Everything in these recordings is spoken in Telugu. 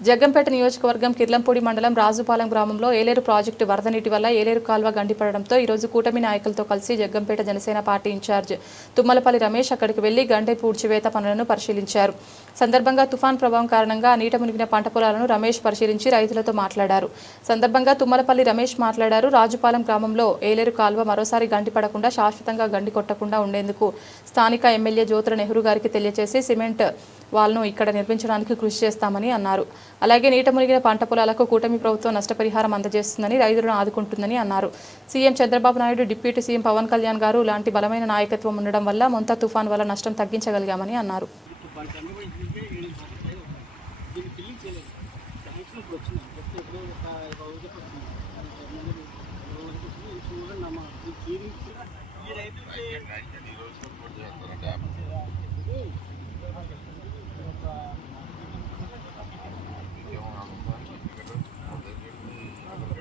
జగ్గంపేట నియోజకవర్గం కిర్లంపూడి మండలం రాజుపాలెం గ్రామంలో ఏలేరు ప్రాజెక్టు వరద నీటి వల్ల ఏలేరు కాల్వ గండిపడడంతో ఈరోజు కూటమి నాయకులతో కలిసి Jaggampeta Janasena party in charge Tummalapalli Ramesh అక్కడికి వెళ్ళి గండె పూడ్చివేత పనులను పరిశీలించారు. సందర్భంగా తుఫాన్ ప్రభావం కారణంగా నీట మునిగిన పంట పొలాలను రమేష్ పరిశీలించి రైతులతో మాట్లాడారు. సందర్భంగా తుమ్మలపల్లి రమేష్ మాట్లాడారు. రాజుపాలెం గ్రామంలో ఏలేరు కాల్వ మరోసారి గండిపడకుండా శాశ్వతంగా గండి కొట్టకుండా ఉండేందుకు స్థానిక ఎమ్మెల్యే జ్యోతుల నెహ్రూ గారికి తెలియజేసి సిమెంట్ వాల్ను ఇక్కడ నిర్మించడానికి కృషి చేస్తామని అన్నారు. అలాగే నీట మునిగిన పంట పొలాలకు కూటమి ప్రభుత్వం నష్టపరిహారం అందజేస్తుందని రైతులను ఆదుకుంటుందని అన్నారు. CM Chandrababu Naidu deputy CM Pawan Kalyan garu లాంటి బలమైన నాయకత్వం ఉండడం వల్ల మొంత తుఫాన్ వల్ల నష్టం తగ్గించగలిగామని అన్నారు.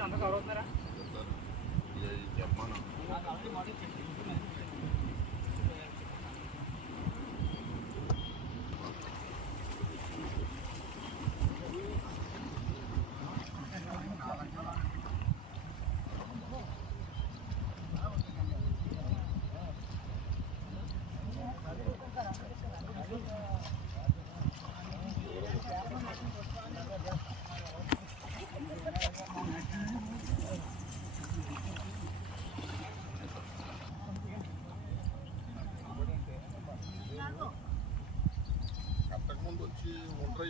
అంతకుముందు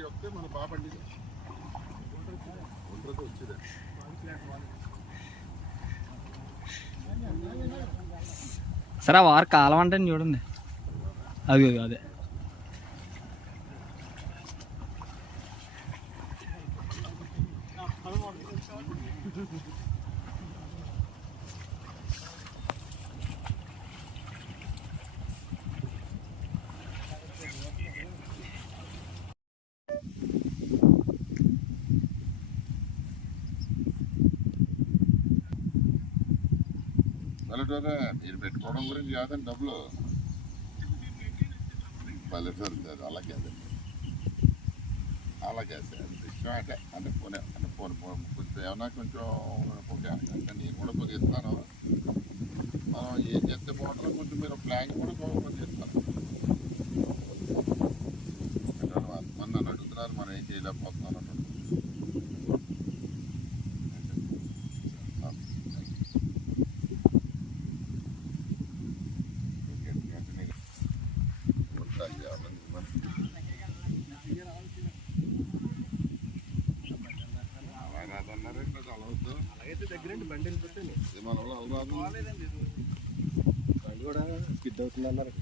ఒంటరి వస్తే మన బాగా పండింది ఒంటరితో వచ్చేది సరే ఆ వారు కాలం అంటే చూడండి. అది అదే. పల్లెటూరే మీరు పెట్టుకోవడం గురించి కాదండి డబ్బులు. పల్లెటూరు సార్ అలాగే అలాగే సార్ ఇష్టం అంటే అంటే పోనీ అంటే పోనీ పోనీ కొంచెం ఏమన్నా కొంచెం ఓకే అంటే నేను కూడా కొద్దిగా ఇస్తాను మనం ఏం చేస్తే బాగుంటుందో కొంచెం మీరు ప్లాన్ కూడా కొంచెం ఇస్తాను మొన్న నన్ను అడుగుతున్నారు మనం ఏం చేయలేకపోతున్నాం. దగ్గరండి బండి వెళ్ళిపోతుంది మన వాళ్ళు అలరాదు బండి కూడా స్కిడ్ అవుతుంది అన్నారు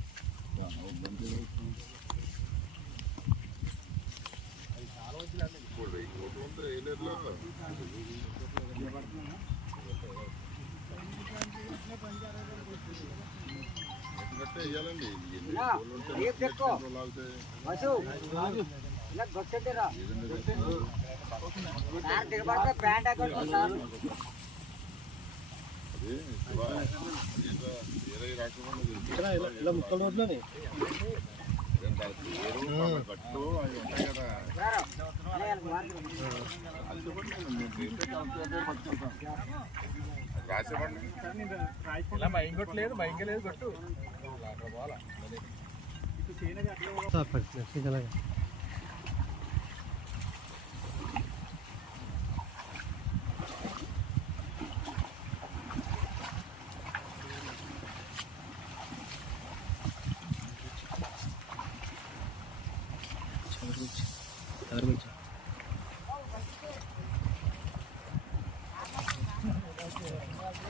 ఇప్పుడు వెయ్యి కోట్లు ఉంటే వేయలేరులో ఎందుకంటే వేయాలండి ఎన్ని కోట్లు ఉంటే ఎన్ని కోట్లు లాగితే అది శివ, ఏదో వేరే రాష్ట్రంలో ఇలా ఇలా ముక్కల రోడ్లోని ఏం కాదు, పేరు, కట్టు అవి ఉంటాయి కదా రాసేవాడిని ఇలా തകർപ്പിച്ച് തകർപ്പിച്ച